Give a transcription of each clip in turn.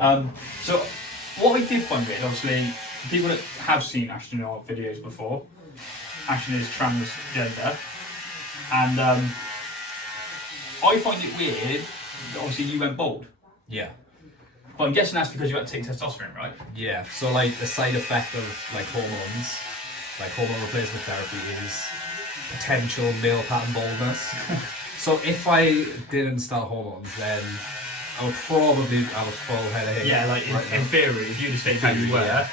So what I did find weird, obviously, people that have seen Ashton in our videos before, Ashton is transgender, and I find it weird that obviously you went bald. Yeah. But I'm guessing that's because you had to take testosterone, right? Yeah. So like the side effect of like hormones, like hormone replacement therapy, is potential male pattern baldness. So if I didn't start hormones, then I would probably have a full head of hair. Yeah, like in theory, if you'd have stayed who you were, yeah.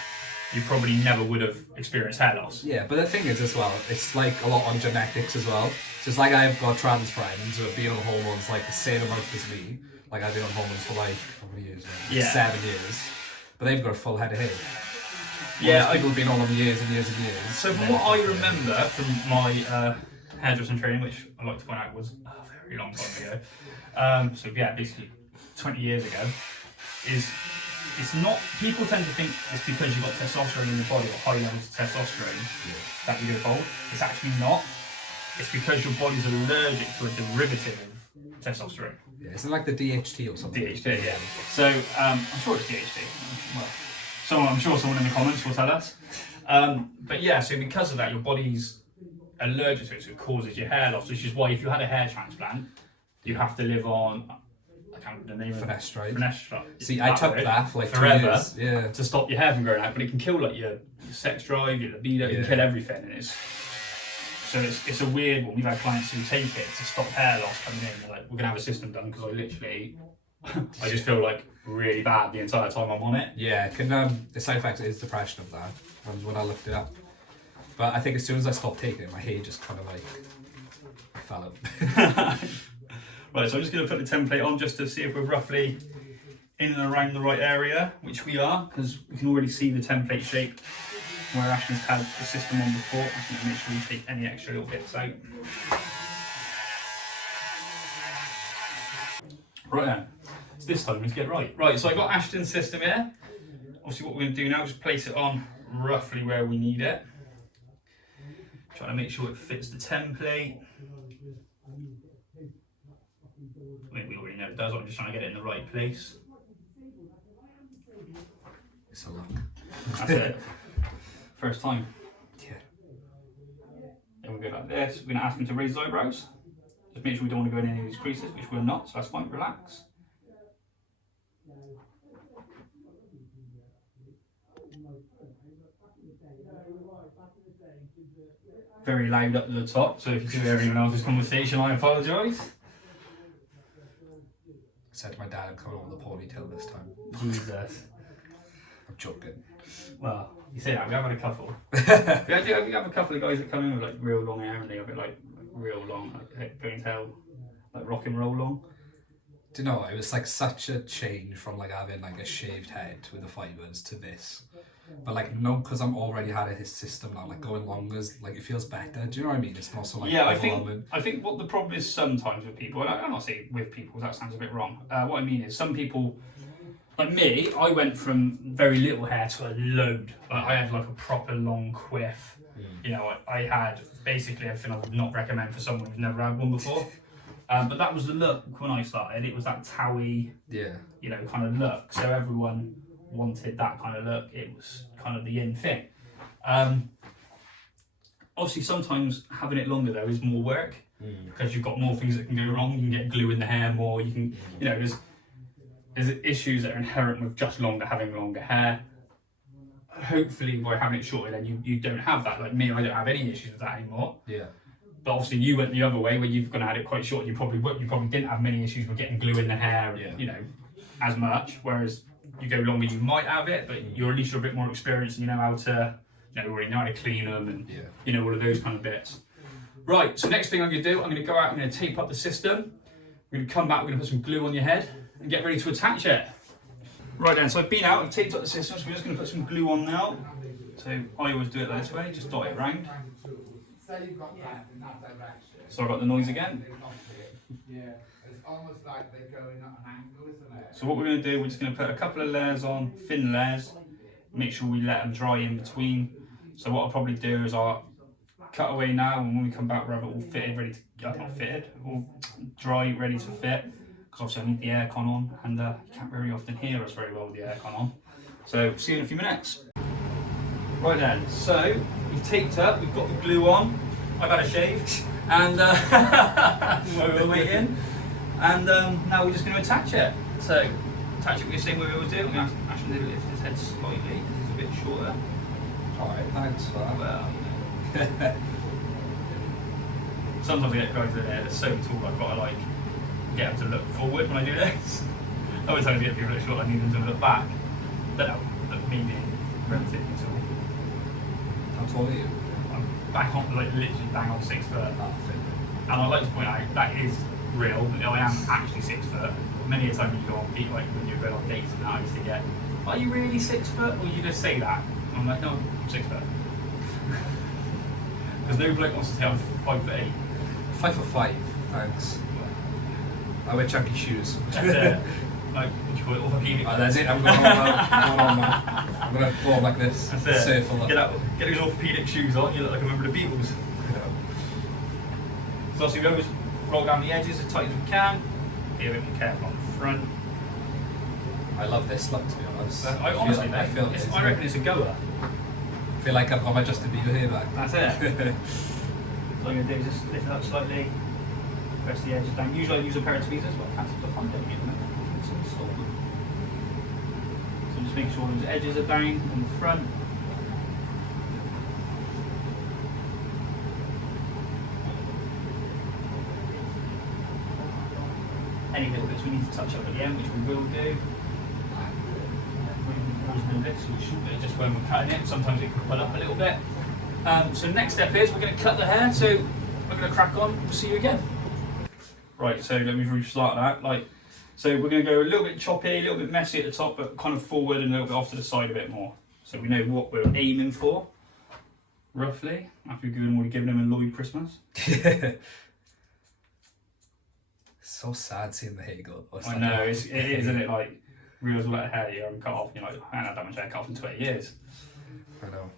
you probably never would have experienced hair loss. Yeah, but the thing is as well, it's like a lot on genetics as well. So it's like I've got trans friends who have been on hormones like the same amount as me. Like I've been on hormones for like, how many years now? Yeah. 7 years. But they've got a full head of hair. Yeah, people have been on them years and years and years. So from what I remember from my hairdressing training, which I like to point out was a very long time ago, so yeah, basically 20 years ago, is it's not, people tend to think it's because you've got testosterone in your body or high levels of testosterone that you go bald. It's actually not. It's because your body's allergic to a derivative of testosterone. Yeah, isn't it like the DHT or something? DHT, yeah. So I'm sure it's DHT. Well, I'm sure someone in the comments will tell us. But yeah, so because of that, your body's allergic to it, so it causes your hair loss, which is why if you had a hair transplant, you have to live on, I can't remember the name of it. Finasteride. See, I took that for like forever 2 years. Yeah. to stop your hair from growing out, but it can kill like your sex drive, your libido, it can kill everything. And it's a weird one. We've had clients who take it to stop hair loss coming in. They're like, we're gonna have a system done because I literally, I just feel like really bad the entire time I'm on it. Yeah, the side effect is depression of that. Was when I looked it up. But I think as soon as I stopped taking it, my hair just kind of like fell out. Right, so I'm just going to put the template on just to see if we're roughly in and around the right area, which we are, because we can already see the template shape where Ashton's had the system on before. I just need to make sure we take any extra little bits out. Right then, it's this time we need to get right. Right, so I got Ashton's system here. Obviously what we're going to do now is just place it on roughly where we need it. Trying to make sure it fits the template. I mean, we already know it does, I'm just trying to get it in the right place. It's a look. That's it. First time. Yeah. Then we go like this. We're going to ask him to raise his eyebrows. Just make sure we don't want to go in any of these creases, which we're not, so that's fine, relax. Very loud up to the top, so if you do hear anyone else's conversation, I apologise. I said to my dad, I'm coming on with a ponytail this time. Jesus. I'm joking. Well, you say that, we have had a couple. we have a couple of guys that come in with like real long hair and they have it like real long, like ponytail, like rock and roll long. Do you know, it was like such a change from like having like a shaved head with the fibres to this. But like no, because I'm already had his system now, like going longer, like it feels better. Do you know what I mean? It's not so like I think what the problem is sometimes with people, and I'm not saying with people, that sounds a bit wrong. What I mean is some people, like me, I went from very little hair to a load. Like I had like a proper long quiff. You know, I had basically everything I would not recommend for someone who's never had one before. But that was the look when I started. It was that towy, you know, kind of look. So everyone wanted that kind of look. It was kind of the in thing. Obviously, sometimes having it longer though is more work because you've got more things that can go wrong. You can get glue in the hair more. You can, you know, there's issues that are inherent with just having longer hair. Hopefully, by having it shorter, then you don't have that. Like me, I don't have any issues with that anymore. Yeah. But obviously, you went the other way where you've gone had it quite short. You probably didn't have many issues with getting glue in the hair, and, you know, as much. Whereas you go longer, you might have it, but you're at least a bit more experienced and you know how to, you know, already know how to clean them and you know all of those kind of bits. Right. So next thing I'm going to do, I'm going to go out. I'm going to tape up the system. We're going to come back. We're going to put some glue on your head and get ready to attach it. Right then. So I've been out. I've taped up the system. So we're just going to put some glue on now. So I always do it this way. Just dot it around. So I've got the noise again. It's almost like they're going at an angle, isn't it? So what we're going to do, we're just going to put a couple of layers on, thin layers, make sure we let them dry in between. So what I'll probably do is I'll cut away now, and when we come back we'll have it all fitted, ready to, not fitted, all dry, ready to fit. because obviously I need the aircon on, and you can't very often hear us very well with the aircon on. So see you in a few minutes. Right then, so we've taped up, we've got the glue on, I've had a shave, and while we were waiting, and now we're just going to attach it. So attach it with the same way we always do. I'm going to actually lift his head slightly because it's a bit shorter. Alright, thanks for that. Well, you know. Sometimes I get guys in there, they're so tall, I've got to like get them to look forward when I do this. Other times I get people that are short, I need them to look back. Don't know, look me being relatively tall. How tall are you? I'm bang on, like literally bang on 6 foot. And I like to point out, that is real, I am actually 6 foot. Many a time when you go on people, like when you're going on dates and that, I used to get, are you really 6 foot? Or you just say that? I'm like, no, I'm 6 foot. Because no bloke wants to say I'm 5'8". 5'5", thanks. I wear chunky shoes. That's it. Like, what do you call it, orthopedic? Oh, that's it, I'm going on now. I'm going on now. I'm going to blow like this. That's it. Surf all Get those orthopedic shoes on, you look like a member of the Beatles. So obviously we always roll down the edges as tight as we can. Be a bit more careful on the front. I love this look, to be honest. I honestly, I feel I reckon it's a goer. I feel like I've got my Justin Bieber hair back. That's it. So all I'm going to do is just lift it up slightly, press the edges down. Usually I use a pair of tweezers, but I can't seem to find them yet. So just make sure those edges are down on the front. Any little bits we need to touch up at the end, which we will do. Little bits, just when we're cutting it, sometimes it can pull up a little bit. So next step is we're going to cut the hair, so we're going to crack on, we'll see you again. Right, so let me restart that. So we're going to go a little bit choppy, a little bit messy at the top, but kind of forward and a little bit off to the side a bit more. So we know what we're aiming for, roughly, after we've already given him a Lloyd Christmas. So sad seeing the hair go. I know, it is, isn't it? Like, realise all that hair you haven't cut off, you're like, I haven't had that much hair cut off in 20 years. I know.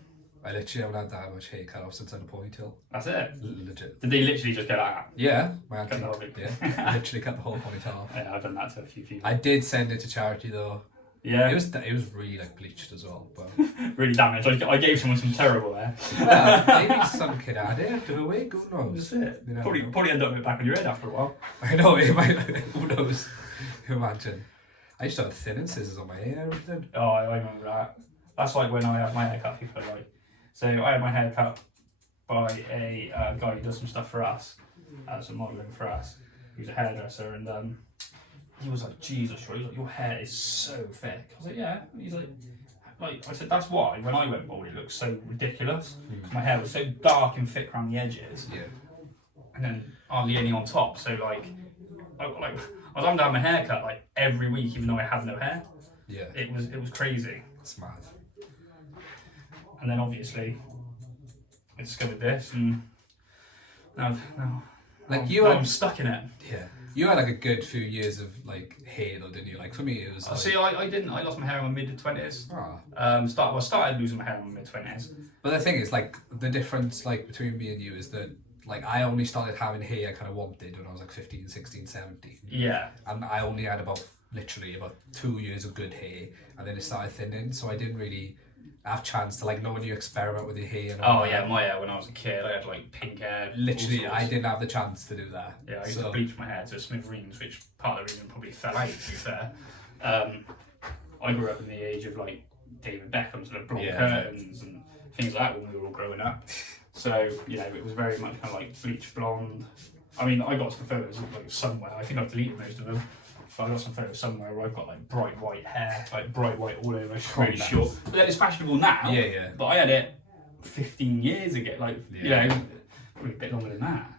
I literally haven't had that much hair cut off since I had a ponytail. That's it. Legit. Did they literally just go like that? Yeah, my Cut auntie. the whole bit. Yeah, literally cut the whole ponytail off. Yeah, I've done that to a few people. I did send it to charity though. Yeah. It was really like bleached as well, but Really damaged. I gave someone some terrible hair. well, maybe some kid had it. Give away. Who knows? That's it. You know. Probably end up with it back on your head after a while. I know it might. Who knows? Imagine. I used to have thinning scissors on my hair. And everything. Oh, I remember that. That's like when I had my hair cut. People are like, so I had my hair cut by a guy who does some stuff for us, some modelling for us. He was a hairdresser, and he was like, Jesus, Troy, he was like, your hair is so thick. I was like, yeah. And he's like I said, that's why when I went bald it looked so ridiculous. My hair was so dark and thick around the edges, Yeah. and then hardly any on top. So I was having to have my hair cut like every week, even though I had no hair. Yeah. It was crazy. It's mad. And then obviously I discovered this, and now Like now I'm stuck in it. Yeah. You had like a good few years of like hair though, didn't you? Like for me it was like, See, I didn't. I lost my hair in my mid-20s. ah. Started losing my hair in my mid-20s. But the thing is, like, the difference like between me and you is that like I only started having hair I kind of wanted when I was like 15, 16, 17. Yeah. And I only had literally about 2 years of good hair, and then it started thinning, so I didn't really have chance to like know when you experiment with your hair and all Oh that. yeah, my hair when I was a kid, I had like pink hair. Literally, all I sorts. didn't have the chance to do that. Yeah, I used so, to bleach my hair to smithereens, which part of the reason probably fell out, to be fair. I grew up in the age of like David Beckham, sort of broad Yeah. curtains and things like that when we were all growing up. So, you know, it was very much kind of like bleach blonde. I mean, I got some photos of like somewhere, I think I've deleted most of them. But I got some photos somewhere where I've got like bright white hair, like bright white all over, really nice. short. But then it's fashionable now. Yeah, yeah. But I had it 15 years ago, like, Yeah. you know, probably a bit longer than that.